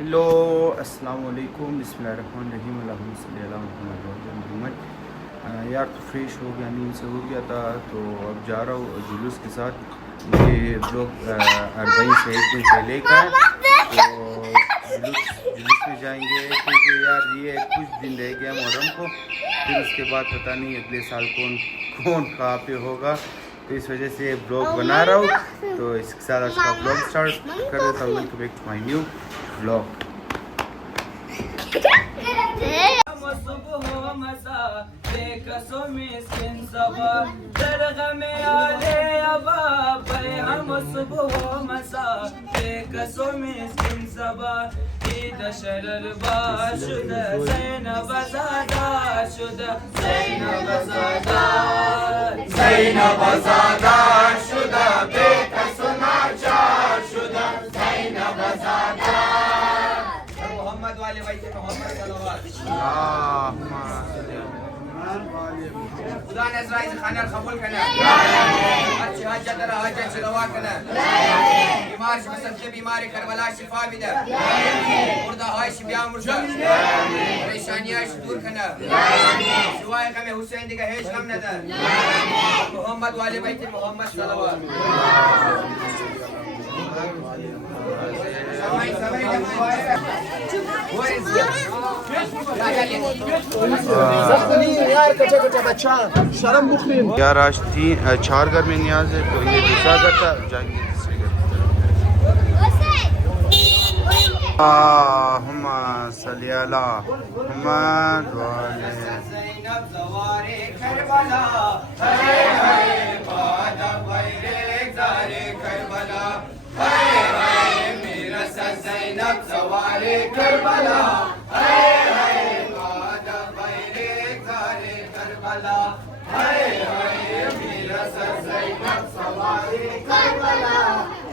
Hello अस्सलाम वालेकुम बिस्मिल्लाहिर्रहमानिर्रहीम अल्लाहुम्मा सल्ली अला मुहम्मद। यार तो फ्रेश हो गया, नींद से हो गया था, तो अब जा रहा हूँ जुलूस के साथ। ये लोग 40 से 1 दिन पहले का है, तो जुलूस में जाएंगे क्योंकि यार ये कुछ दिन रह गया मुहर्रम को, फिर उसके बाद पता नहीं अगले साल कौन कौन कहाँ पे होगा, तो इस वजह से ब्लॉग बना रहा हूँ। तो इसके साथ आज का ब्लॉग स्टार्ट कर देता हूँ। Welcome back to my new blog. Mohammad वाले भाई से मोहम्मद सल्लल्लाहु खुदा ने इज़राइल खाना कबूल करना अच्छी हजत रहा हजत से दवा करना बीमार से सबसे बीमारी करबला शिफा भी दे मुर्दा हाय शिबिया मुर्दा परेशानियां दूर करना सिवाय कमे हुसैन दी का हेज हम न दे मोहम्मद वाले भाई से मोहम्मद सल्लल्लाहु यार आज 4 घर में न्याज है, तो ये दूसरा घर था, जाएंगे तीसरे घर। अल्लाहुम्मा सल्ली अला मुहम्मद व आले ज़ैनब ज़वारे करबला हाय हाय बाद गैरे ज़ारे करबला हाय हाय मेरा ज़ैनब ज़वारे करबला हाय हाय बाद गैरे ज़ारे करबला हाय हाय मेरा ज़ैनब ज़वारे करबला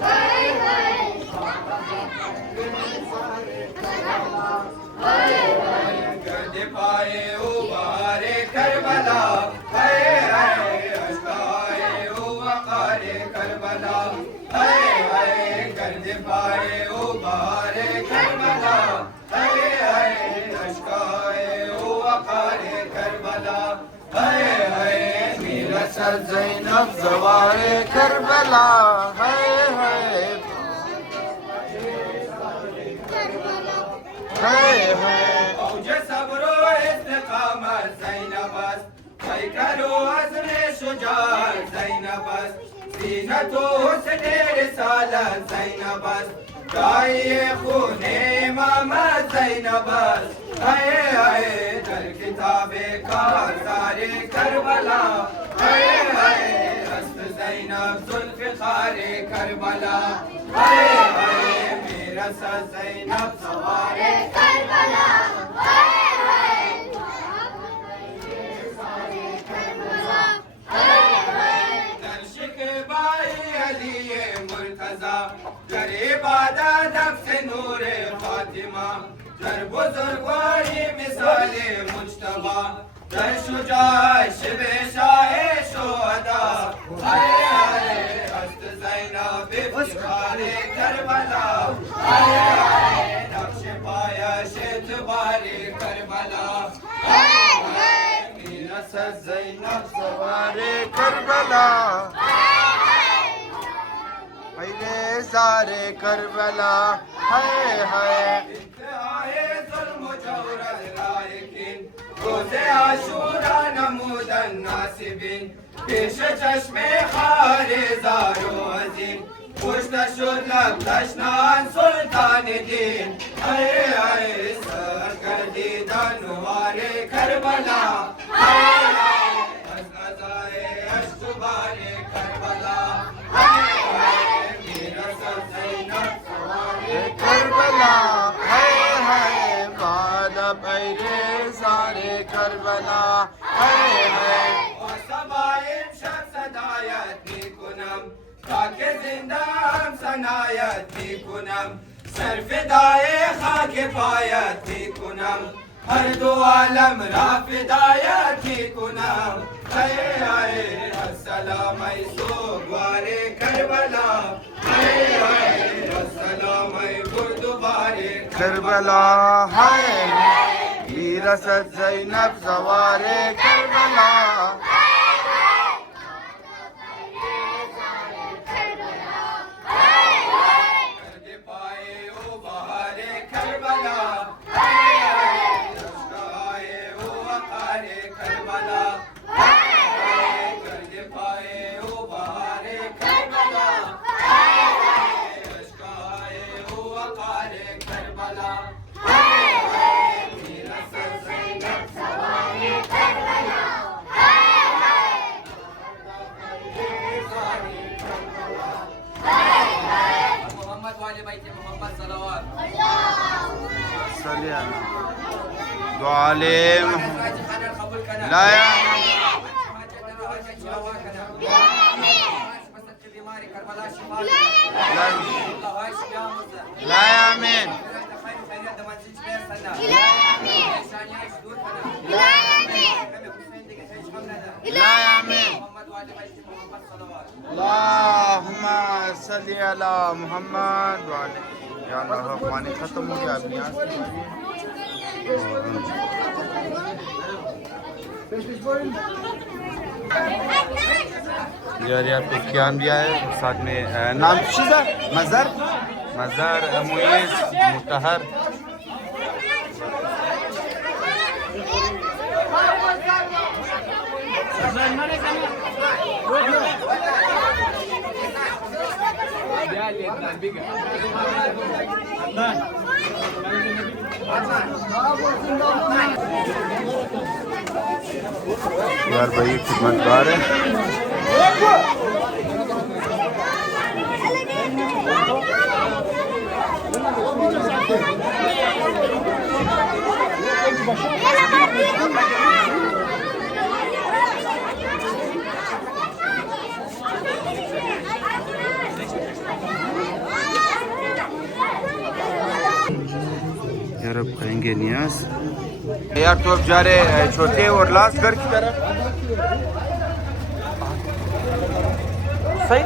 हाय हाय गर्द पाए उबारे करबला हाय हाय अश्काए वक़ारे करबला हाय हाय गर्द पाए उबारे करबला हाय हाय अश्काए वक़ारे करबला हाय हाय मेरा सर ज़ैनब ज़वारे करबला हाय हाय हाय हाय औज सब्रो इस्तिकामत ज़ैनबस भाई करो अज़्म शुजाअत ज़ैनबस सीनतो हुस्न रिसालत ज़ैनबस गाये खूने इमामत ज़ैनबस हाय हाय दर किताबे कारज़ारे करबला हाय हाय हस्त ज़ैनब ज़ुल्फ़िकार करबला हाय हाय मेरा सर ज़ैनब ज़वारे करबला हाय हाय दर्शक बाई अली मुर्तज़ा कर इबादत से नूर फातिमा कर बुजुर्गवारी मिसाले मुज्तबा कर शुजाअत शिबे शाहे शुहदा हाय हाय हस्त ज़ैनब इफ्तिखारे करबला हाय हाय नक्श पाया शेतबारे करबला हाय हाय मेरा सर ज़ैनब ज़वारे करबला पहले ज़ारे करबला हाय हाय इंतहाए ज़ुल्म जौरत लायकिन रोज़े आशूरा नमूदन नासिबिन पेश चश्मे खारे ज़ारो अज़ीम पुश्त शुद लब तशनान सुल्तान दीन हाय हाय सरगर्दीदा नुवारे करबला हाय हाय अज़ाए अश्तबारे करबला हाय हाय मेरा सर ज़ैनब ज़वारे करबला हाय हाय बाद पैरे ज़ारे करबला हाय हाय सबाइम शख्स सदायत भी कुनम ताके जिंदा हम सनायत भी कुनम सरफिदाए खाके पायत भी कुनम हर दो आलम राफिदायत भी कुनम हाय हाय अस्सलाम सो ग्वारे करबला हाय हाय अस्सलाम गुरुद्वारे करबला है वीरसत ज़ैनब सवारे करबला मोहम्मद वाले या अल्लाह पानी खत्म हो गया अभी यहाँ यार पे क्या दिया है साथ में नाम शीज़ा मज़र मुइज़ मुतहर यार भाई खिदमतगार है यार अब खाएंगे नियाज यार तो अब जा रहे छोटे और लास्ट घर की तरफ सही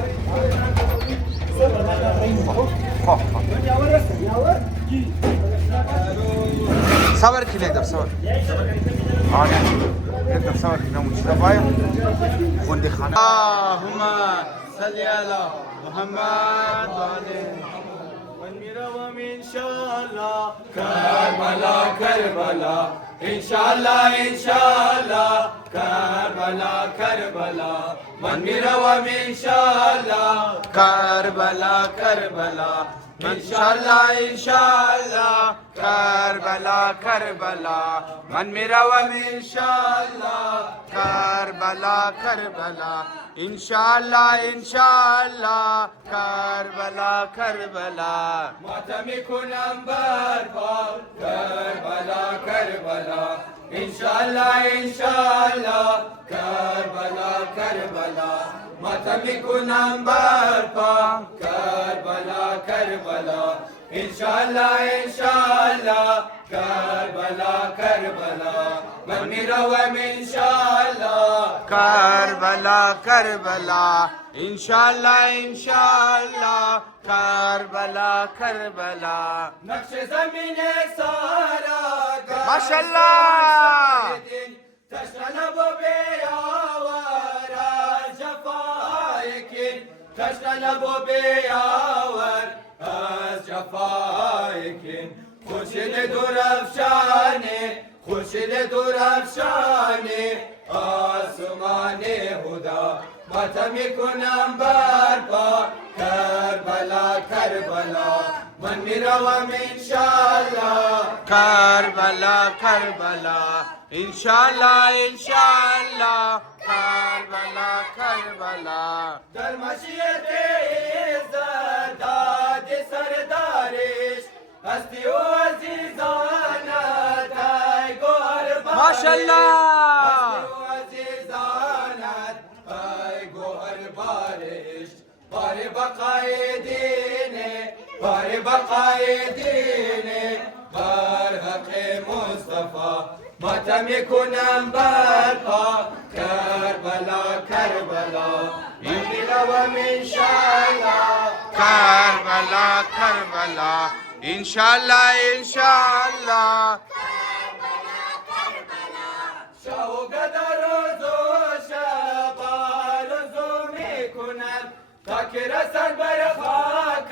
सबर खिले एकदम सबर एकदम सबर खिला मुझे दबाया कौन दिखाना सल्ली अला मोहम्मद वाले इंशाअल्लाह करबला करबला इंशाअल्लाह इंशाअल्लाह करबला करबला मन मिरवा इंशाअल्लाह करबला करबला इंशाअल्लाह इंशाअल्लाह करबला करबला मन मिरवा इंशाअल्लाह करबला करबला इंशाअल्लाह इंशाअल्लाह करबला करबला मातमी कुनंबर पर करबला करबला इंशाअल्लाह इंशाअल्लाह करबला करबला मातमी कुनंबर पर करबला करबला इंशाअल्लाह इंशाअल्लाह करबला करबला मन मिरवा इंशाअल्लाह करबला करबला इंशाअल्लाह इंशाअल्लाह करबला करबला नक्शे ज़मीने सारा माशाअल्लाह तशलब बेयावरा जफायकिन तशलब बेयावर जफायकिन खुशिल दुरफशाने आसमाने हुदा मातमी कुनंबर पर करबला करबला मन मिरवा इंशाअल्लाह करबला करबला इंशाअल्लाह इंशाअल्लाह करबला करबला दरमशियते इज़्ज़त दाद सरदारिश हस्ती व अज़ीज़ाना ताय गोहर माशाअल्लाह बारे बकाए दीने बार हक़े मुस्तफ़ा मातमी कुनंबर पर करबला करबला इंशाअल्लाह करबला करबला इंशाल्लाह इंशाल्लाह شوقد روزو شبا روزو میکنند تا که رسد بر خاک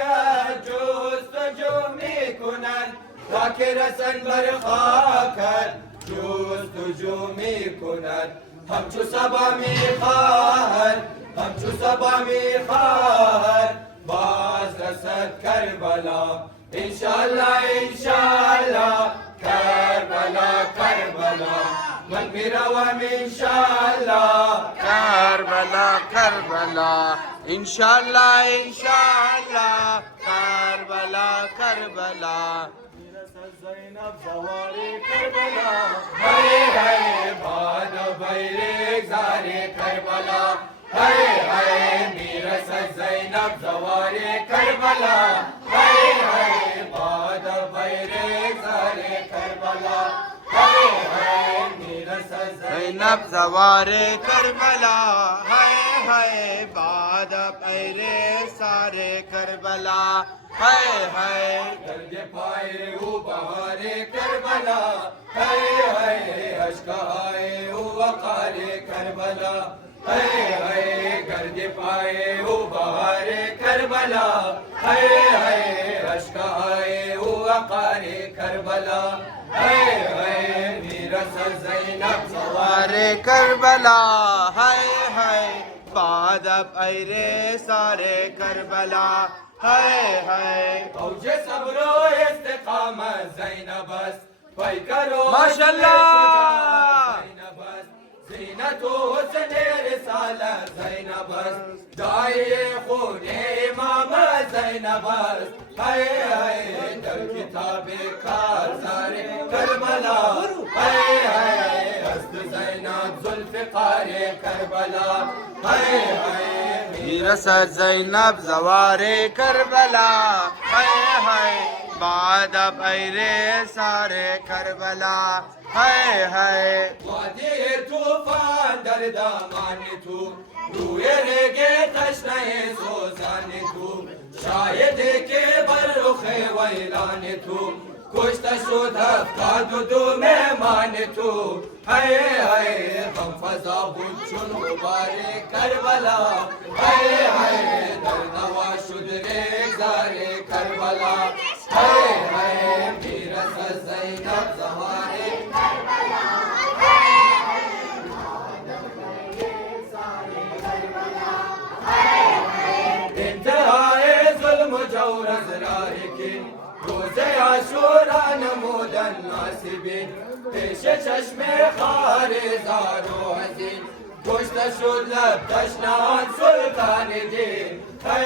جستجو میکنند تا که رسد بر خاک جستجو میکنند همچو صبا میخواهد همچو صبا میخواهد باز رسد کربلا انشالله انشالله کربلا کربلا من میروم انشالله کربلا کربلا انشالله انشالله کربلا کربلا زینب زواری کربلا هی هی باد بیرق زاری کربلا هی هی میرسد زینب زواری کربلا هی هی باد بیرق زاری کربلا هی هی میرسد زینب زوار کربلا ہے ہے بعد پیرے سارے کربلا ہے درد پائے او بہار کربلا ہے اشک آئے او وقار کربلا ہے گرد پائے او بہار کربلا ہے اشک آئے او وقار کربلا ہے میرسد زینب سوار کربلا ہے بعد پیرے سارے کربلا ہے اوج صبر و استقامت زینب است پای کرو ماشاءاللہ زینب است زینت و حسن رسالت زینب است داعی خون امام زینب است ہے در کتاب کارزار کربلا ہے است زینب ذوالفقار کربلا ہے میرسد زینب زوار کربلا ہے بعد پیرے سارے کربلا ہے وادی طوفان در دامان تو روی رگ تشنه سوزان تو شاید که بر رخ ویلان تو کشته شد 72 مهمان تو ہے غم فضا بود چون غبار کربلا ہے در نوا شد رگزار کربلا ہے میرسد زینب زوار انتهای ظلم و جور از راهکین روز عاشورا نمودن ناصبین پیش چشم خار زار و حزین کشته شد لب تشنان سلطان دین ہے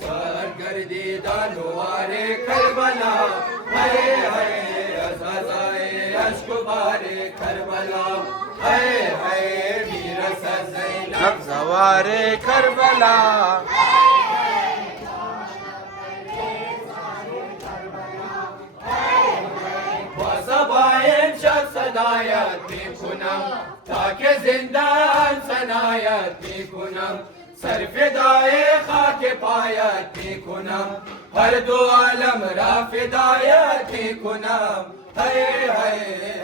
سرگردیدان نوار کربلا ہے از عزای اشک و بار کربلا ہے میرسد زینب زوار کربلا امشب صدایت میکنم تا که زندان سنایت میکنم سر فدای خاک پایت میکنم هر دو عالم را فدایت میکنم ہے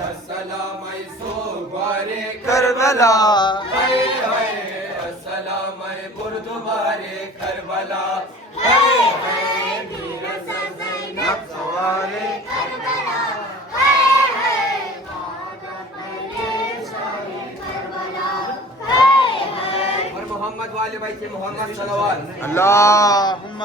السلام ای سوگوار کربلا ہے السلام ای بردبار کربلا ہے میرسد زینب زوار محمد والے بیت محمد صلوات اللهم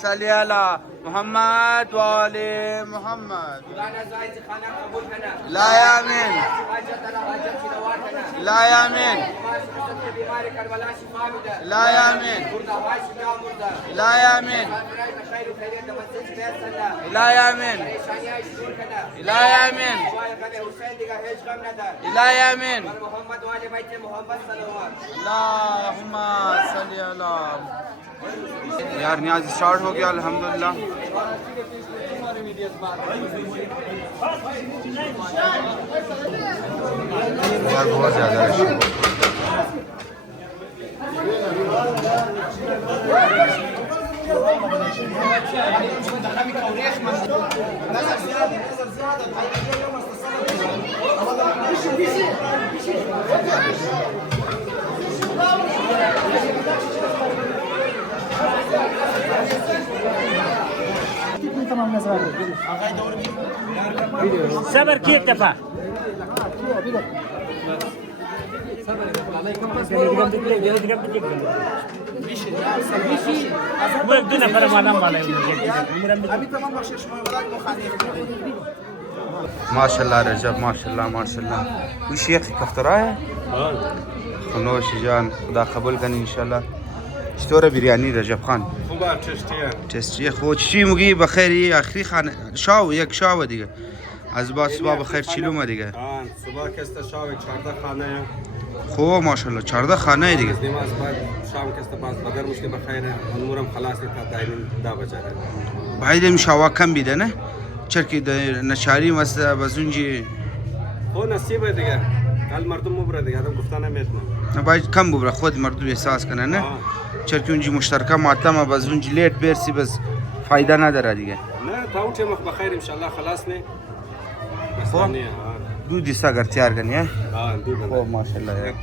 صل على محمد وآل محمد خدا نزاید خانه قبول کنا لا یامین حاجت را حاجت شروات کنا لا یامین ما شخصت کے بیمار کربلا شفا بده لا یامین مرده های شفا مرده لا یامین برای بخیر و خیریت مسجد بیت صلی لا یامین پریشانی های شروع کنا لا یامین شفای قد حسین دیگه هیچ غم ندار لا یامین بر محمد والے بیت محمد صلوات اللهم صل على यार न्याज स्टार्ट हो गया अल्हम्दुलिल्लाह यार बहुत ज़्यादा रश है। صبر كيف تفا माशाल्लाह रजब माशाल्लाह माशाल्लाह कोई शेख कफ्तरा है खनोश जान खुदा कबूल कन इंशाल्लाह چطوره بریانی رجب خان خوبه چشتیه چستی خود چی میگی بخیری آخری خانه شاو یک شاو دیگه از بعد صبح بخیر چیلومه دیگه صبح کسته شاو 14 خانه خوب ماشاءالله 14 خانه دیگه از نماز بعد شام کسته باز بدر مشتی بخیر امورم خلاص تا دائما دا بچاره باید شاوا کم بیده نه چرکی نشاری مثلا بزونجی خو نصیبه دیگه کل مردم مبره دیگه آدم گفتن نمیتونه باید کم ببره خود مردم احساس کنه نه چرکی اونجی مشترکه ماتمه بزونجی لیت برسی بس فایده نداره دیگه نه تا اون چه بخیر ان شاء الله خلاص نه خب دو دیسا اگر تیار کنی ها دو خوب ماشاءالله